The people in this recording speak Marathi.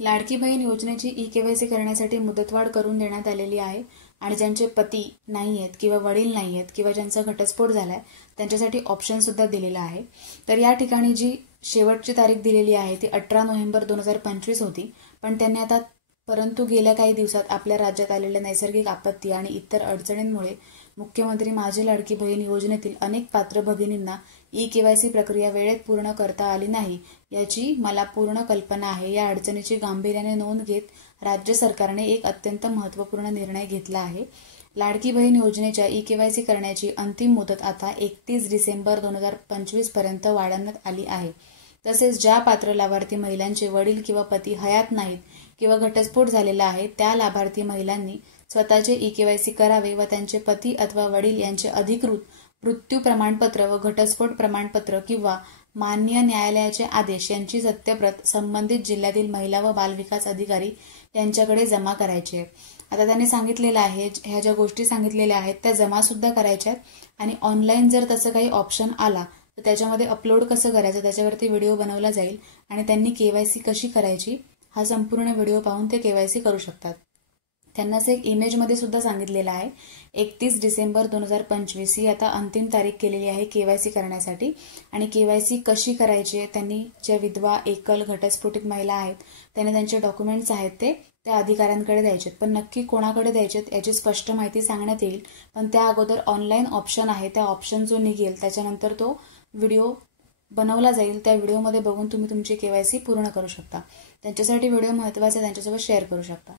लाडकी बहीण योजनेची ई-केवायसी करण्यासाठी मुदतवाढ करून देण्यात आलेली आहे आणि ज्यांचे पती नाही आहेत किंवा वडील नाही आहेत किंवा ज्यांचा घटस्फोट झालाय त्यांच्यासाठी ऑप्शन सुद्धा दिलेला आहे। तर या ठिकाणी जी शेवटची तारीख दिलेली आहे ती 18 नोव्हेंबर 2025 होती, पण त्यांनी आता परंतु गेल्या काही दिवसात आपल्या राज्यात आलेल्या नैसर्गिक आपत्ती आणि इतर अडचणींमुळे मुख्यमंत्री माझी लाडकी बहीण योजनेतील अनेक पात्र भगिनींना ई-केवायसी प्रक्रिया वेळेत पूर्ण करता आली नाही याची मला पूर्ण कल्पना आहे। या अडचणीची गांभीर्याने नोंद घेत राज्य सरकारने एक अत्यंत महत्त्वपूर्ण निर्णय घेतला आहे। लाडकी बहीण योजनेच्या ई-केवायसी करण्याची अंतिम मुदत आता 31 डिसेंबर 2025 पर्यंत वाढवण्यात आली आहे। तसेच ज्या पात्र लाभार्थी महिलांचे वडील किंवा पती हयात नाहीत किंवा घटस्फोट झालेला आहे त्या लाभार्थी महिलांनी स्वतःचे ई-केवायसी करावे व त्यांचे पती अथवा वडील यांचे अधिकृत मृत्यू प्रमाणपत्र व घटस्फोट प्रमाणपत्र किंवा मान्य न्यायालयाचे आदेश यांची सत्यप्रत संबंधित जिल्ह्यातील महिला व बालविकास अधिकारी यांच्याकडे जमा करायचे। आता त्यांनी सांगितलेलं आहे ह्या ज्या गोष्टी सांगितलेल्या आहेत त्या जमा सुद्धा करायच्या आणि ऑनलाईन जर तसं काही ऑप्शन आला तर त्याच्यामध्ये अपलोड कसं करायचं त्याच्यावरती व्हिडिओ बनवला जाईल आणि त्यांनी केवायसी कशी करायची हा संपूर्ण व्हिडिओ पाहून ते केवायसी करू शकतात। त्यांना असं एक इमेजमध्ये सुद्धा सांगितलेलं आहे 31 डिसेंबर 2025 ही आता अंतिम तारीख केलेली आहे केवायसी करण्यासाठी आणि केवायसी कशी करायची त्यांनी ज्या विधवा एकल घटस्फोटित महिला आहेत त्यांनी त्यांचे डॉक्युमेंट्स आहेत ते त्या अधिकाऱ्यांकडे द्यायचे, पण नक्की कोणाकडे द्यायचे याची स्पष्ट माहिती सांगण्यात येईल। पण त्या अगोदर ऑनलाईन ऑप्शन आहे त्या ऑप्शन जो निघेल त्याच्यानंतर तो व्हिडिओ बनवला जाईल, त्या व्हिडिओमध्ये बघून तुम्ही तुमची केवायसी पूर्ण करू शकता। त्यांच्यासाठी व्हिडिओ महत्त्वाचा आहे, त्यांच्यासोबत शेअर करू शकता।